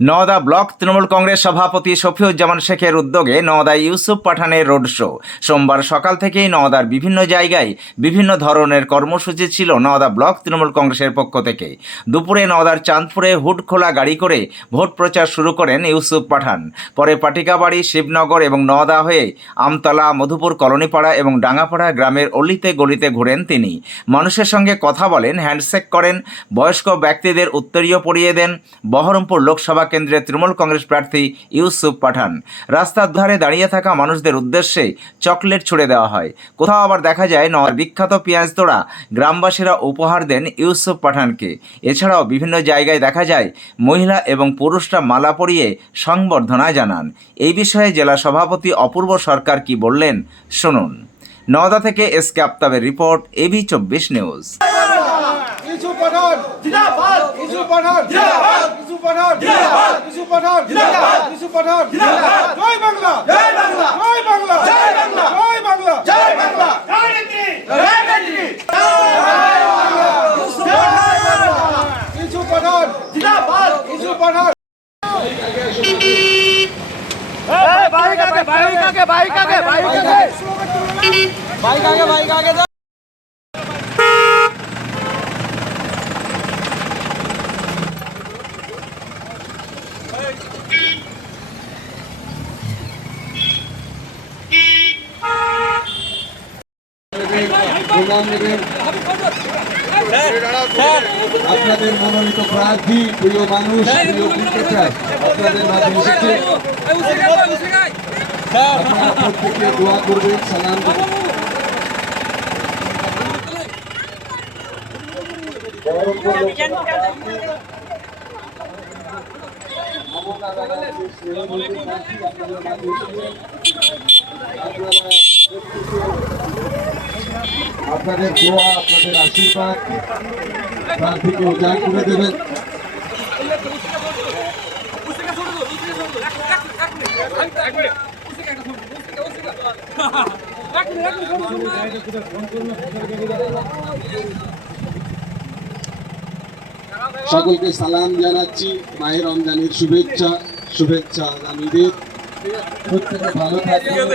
Nowda block Trinamool Congress সভাপতি শফিউজ্জামান শেখের উদ্যোগে নওদা ইউসুফ পাঠানের রোড শো। সোমবার সকাল থেকেই নওদার বিভিন্ন জায়গায় বিভিন্ন ধরনের কর্মসূচি ছিল নওদা ব্লক তৃণমূল কংগ্রেসের পক্ষ থেকে। দুপুরে নওদার চাঁদপুরে হুড খোলা গাড়ি করে ভোট প্রচার শুরু করেন ইউসুফ পাঠান। পরে পাটিকাবাড়ি, শিবনগর এবং নওদা হয়ে আমতলা, মধুপুর কলোনিপাড়া এবং ডাঙ্গাপাড়া গ্রামের অলিতে গলিতে ঘুরেন তিনি। মানুষের সঙ্গে কথা বলেন, হ্যান্ডশেক করেন, বয়স্ক ব্যক্তিদের উত্তরীয় পরিয়ে দেন, বহরমপুর লোকসভা কেন্দ্রের তৃণমূল কংগ্রেস প্রার্থী ইউসুফ পাঠান। রাস্তার ধারে দাঁড়িয়ে থাকা মানুষদের উদ্দেশ্যে চকলেট ছুড়ে দেওয়া হয়। কোথাও আবার দেখা যায় নয় বিখ্যাত পেঁয়াজ তোড়া গ্রামবাসীরা উপহার দেন ইউসুফ পাঠানকে। এছাড়াও বিভিন্ন জায়গায় দেখা যায় মহিলা এবং পুরুষরা মালা পরিয়ে সংবর্ধনা জানান। এই বিষয়ে জেলা সভাপতি অপূর্ব সরকার কি বললেন শুনুন। নওদা থেকে এস কে আফতাবের রিপোর্ট এবি চব্বিশ নিউজ। পাঠান জিন্দাবাদ। কিছু পাঠান জিন্দাবাদ। কিছু পাঠান জিন্দাবাদ। জয় বাংলা জয় বাংলা। জয় বাংলা জয় বাংলা। জয় বাংলা জয় বাংলা। জয় নেত্রী জয় নেত্রী কিছু পাঠান জিন্দাবাদ কিছু পাঠান বাইক আগে বাইক আগে বাইক আগে বাইক আগে বাইক আগে বাইক আগে প্রণাম নেবেন আপনাদের মনোনীত প্রার্থী, প্রিয় মানুষ, প্রিয় ক্রিকেটার আপনাদের মাঝে প্রত্যেকে দোয়া করবেন, সালাম আপনারা আপনাদের দোয়া, আপনাদের আশীর্বাদ প্রার্থীকে উজাড় করে দেবেন। সকলকে সালাম জানাচ্ছি, মায়ের রমজানের শুভেচ্ছা শুভেচ্ছা আগামীদের। প্রত্যেকে ভালো থাকবেন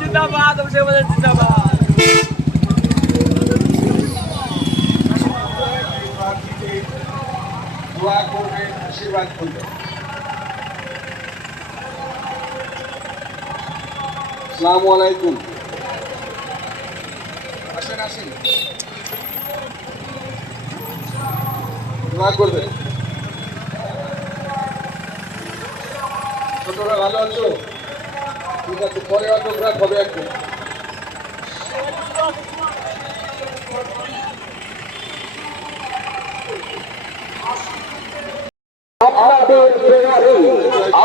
জিন্দাবাদ জিন্দাবাদ দোয়া করবেন আশীর্বাদ করবেন আসসালামু আলাইকুম। আসেন আসেন। দোয়া করবেন। ছোটরা ভালো আছো? ঠিক আছে পরে অটোগ্রাফ হবে একদম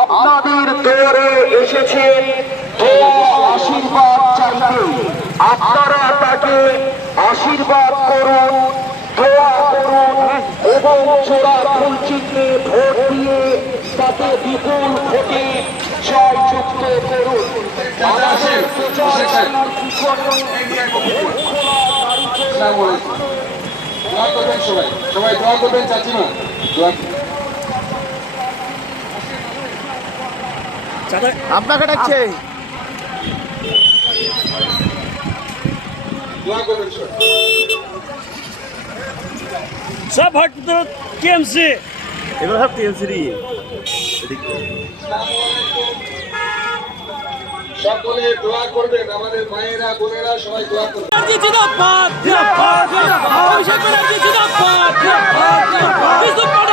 আপনাদের দুয়ারে আপনাদের আপনারা তাকে আশীর্বাদ করুন, দোয়া করুন এবং চোরা ফুল ভোট দিয়ে তাকে বিপুল ভোটে জয়যুক্ত করুন। সবাই আপনাকে ডাকছে। সব ভাগ টিএমসি এবার সব টিএমসি দিয়ে সকলে দোয়া করবেন আমাদের মায়েরা বোনেরা সবাই দোয়া করবেন জিন্দাবাদ জিন্দাবাদ জিন্দাবাদ জিন্দাবাদ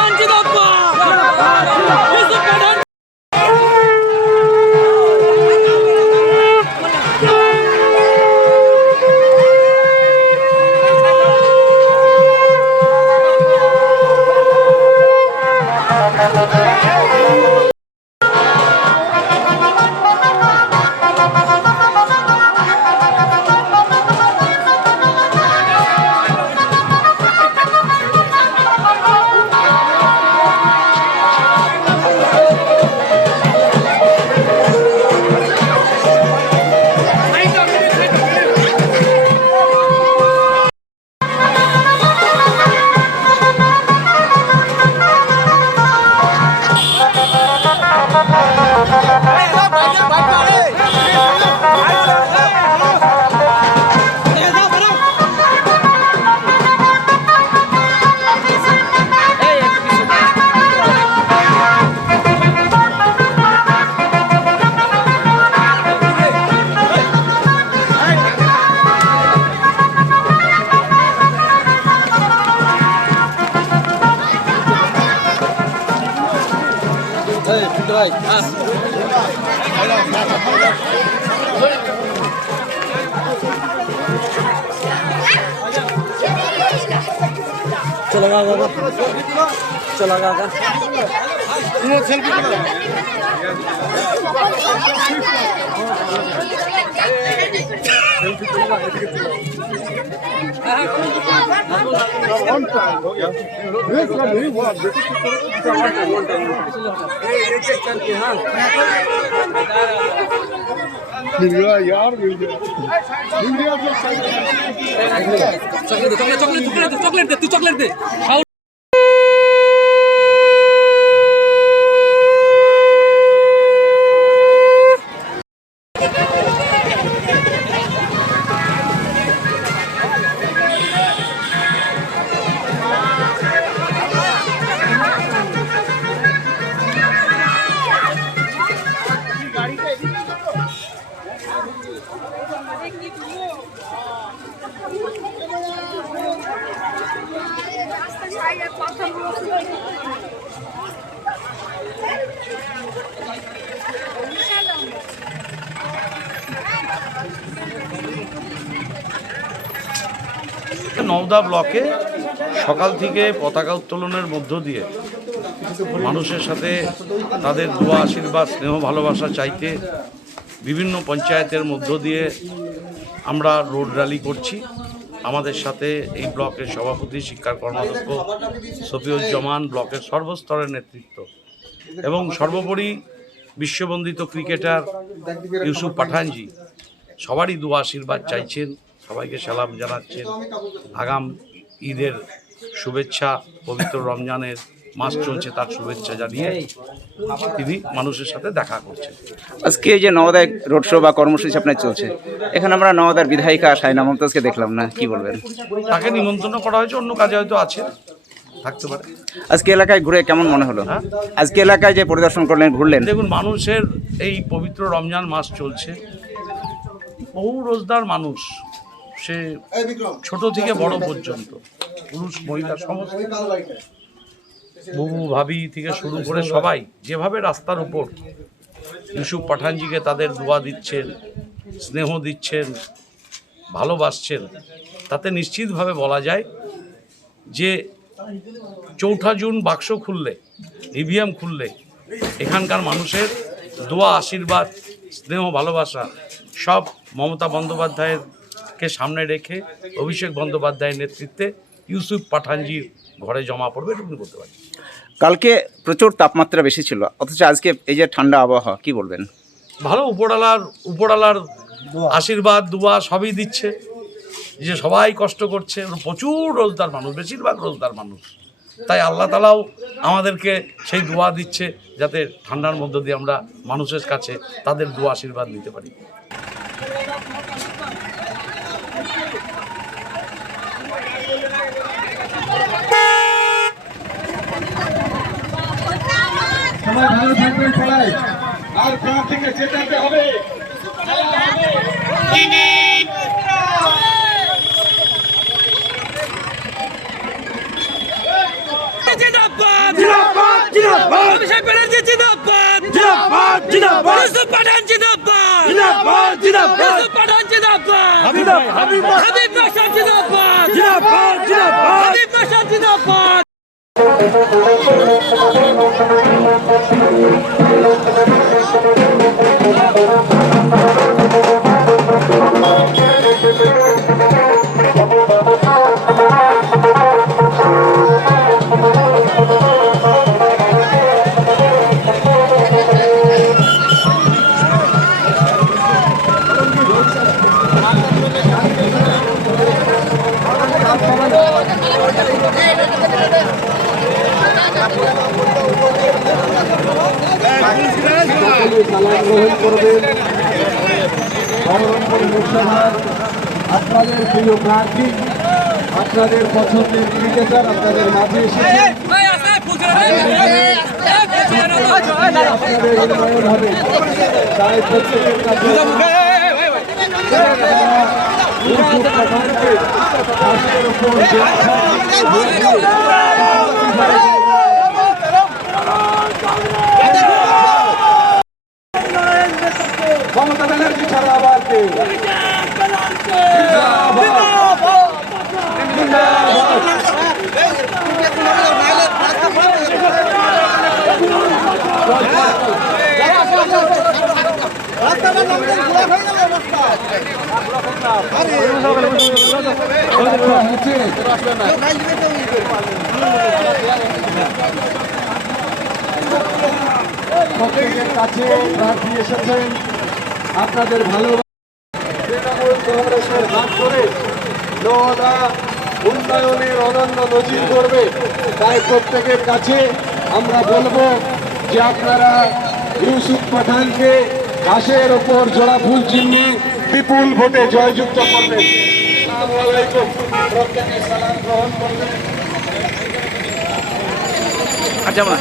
ভাই চলো কাকা চলো কাকা selfie Saya sudah cokelat, itu cokelat, itu cokelat, itu cokelat. Nawda ব্লকে সকাল থেকে পতাকা উত্তোলনের মধ্য দিয়ে মানুষের সাথে তাদের দোয়া, আশীর্বাদ, স্নেহ, ভালোবাসা চাইতে বিভিন্ন পঞ্চায়েতের মধ্য দিয়ে আমরা রোড র্যালি করছি। আমাদের সাথে এই ব্লকের সভাপতি, শিক্ষার কর্মাধ্যক্ষ সফিউজ্জামান ব্লকের সর্বস্তরের নেতৃত্ব এবং সর্বোপরি বিশ্ববন্দিত ক্রিকেটার ইউসুফ পাঠানজি। সবারই দু আশীর্বাদ চাইছেন, সবাইকে সালাম জানাচ্ছেন। আগাম ঈদের শুভেচ্ছা, পবিত্র রমজানের মাস চলছে তার শুভেচ্ছা জানিয়ে তিনি মানুষের সাথে দেখা করছেন। আজকে এই যে নওদায় রোড শো বা কর্মসূচি আপনার চলছে এখানে আমরা নওদার বিধায়িকা সাইনা মমতাজকে দেখলাম না কি বলবেন? তাকে নিমন্ত্রণ করা হয়েছে অন্য কাজে হয়তো আছে থাকতে পারে। আজকে এলাকায় ঘুরে কেমন মনে হলো? আজকে এলাকায় যে পরিদর্শন করলেন ঘুরলেন। দেখুন মানুষের এই পবিত্র রমজান মাস চলছে। বহু রোজদার মানুষ সে ছোট থেকে বড় পর্যন্ত পুরুষ মহিলা সমস্ত। বহু ভাবি থেকে শুরু করে সবাই যেভাবে রাস্তার উপর ইউসুফ পাঠানজিকে তাদের দোয়া দিচ্ছেন, স্নেহ দিচ্ছেন, ভালোবাসছেন, তাতে নিশ্চিতভাবে বলা যায় যে চৌঠা জুন বাক্স খুললে, ইভিএম খুললে, এখানকার মানুষের দোয়া, আশীর্বাদ, স্নেহ, ভালোবাসা সব মমতা বন্দ্যোপাধ্যায়ের কে সামনে রেখে, অভিষেক বন্দ্যোপাধ্যায়ের নেতৃত্বে ইউসুফ পাঠানজির ঘরে জমা পড়বে এটুকু বলতে পারি কালকে প্রচুর তাপমাত্রা বেশি ছিল অথচ আজকে এই যে ঠান্ডা আবহাওয়া কি বলবেন? ভালো উপরালার উপরালার আশীর্বাদ দুয়া সবই দিচ্ছে। যে সবাই কষ্ট করছে প্রচুর রোজদার মানুষ বেশিরভাগ রোজদার মানুষ। তাই আল্লাহ তালাও আমাদেরকে সেই দোয়া দিচ্ছে যাতে ঠান্ডার মধ্য দিয়ে আমরা মানুষের কাছে তাদের দোয়া আশীর্বাদ নিতে পারি। সবাই ভালো থাকবেন সবাই। আর প্রার্থীকে চেতাতে হবে? জিন্দাবাদ। জিন্দাবাদ জিন্দাবাদ। অভিষেক ব্যানার্জি জিন্দাবাদ। জিন্দাবাদ জিন্দাবাদ। ইউসুফ পাঠান জিন্দাবাদ। জিন্দাবাদ জিন্দাবাদ। ইউসুফ পাঠান জিন্দাবাদ। হাবিব হাবিব হাবিব বাশার জিন্দাবাদ। জিন্দাবাদ জিন্দাবাদ। হাবিব বাশার জিন্দাবাদ। সকলে সালাম গ্রহণ করবেন। বহরমপুর লোকসভার আপনাদের প্রিয় প্রার্থী, আপনাদের পছন্দের ক্রিকেটার আপনাদের মাঝে এসেছে। আপনাদের উন্নয়ন হবে। তাই উপর প্রত্যেকের কাছে আপনাদের ভালো হাত ধরে উন্নয়নের অনন্য নজির করবে তাই প্রত্যেকের কাছে আমরা বলব যে আপনারা ইউসুফ পাঠানকে ঘাসের ওপর জোড়া ফুল চিহ্নে বিপুল ভোটে জয়যুক্ত করবেন। আচ্ছা গ্রহণ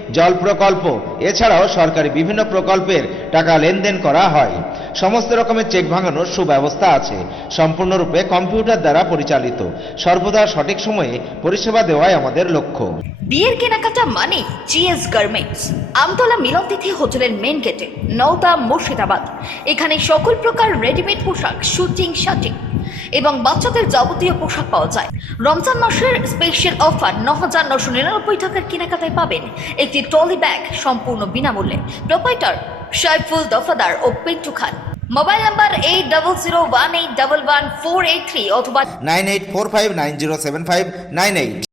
জল প্রকল্প। এছাড়াও সরকারি বিভিন্ন প্রকল্পের টাকা লেনদেন করা হয়। সমস্ত রকমের চেক ভাঙানোর সুব্যবস্থা আছে। সম্পূর্ণরূপে কম্পিউটার দ্বারা পরিচালিত। সর্বদা সঠিক সময়ে পরিষেবা দেওয়াই আমাদের লক্ষ্য। বিয়ের কেনাকাটা মানে জিএস গার্মেন্টস আমতলা মিলনতিথি হোটেলের মেন গেটে নওদা মুর্শিদাবাদ। এখানে সকল প্রকার রেডিমেড পোশাক শুটিং শাটিং এবং বাচ্চাদের যাবতীয় পোশাক পাওয়া যায়। রমজান মাসের স্পেশাল অফার ন হাজার নশো নিরানব্বই টাকার কেনাকাটায় পাবেন একটি ট্রলি ব্যাগ সম্পূর্ণ বিনামূল্যে। প্রোপাইটার সাইফুল দফাদার ও Pintu Khan. Mobile number eight double zero one eight double one four eight three অথবা nine eight four five nine zero seven five nine eight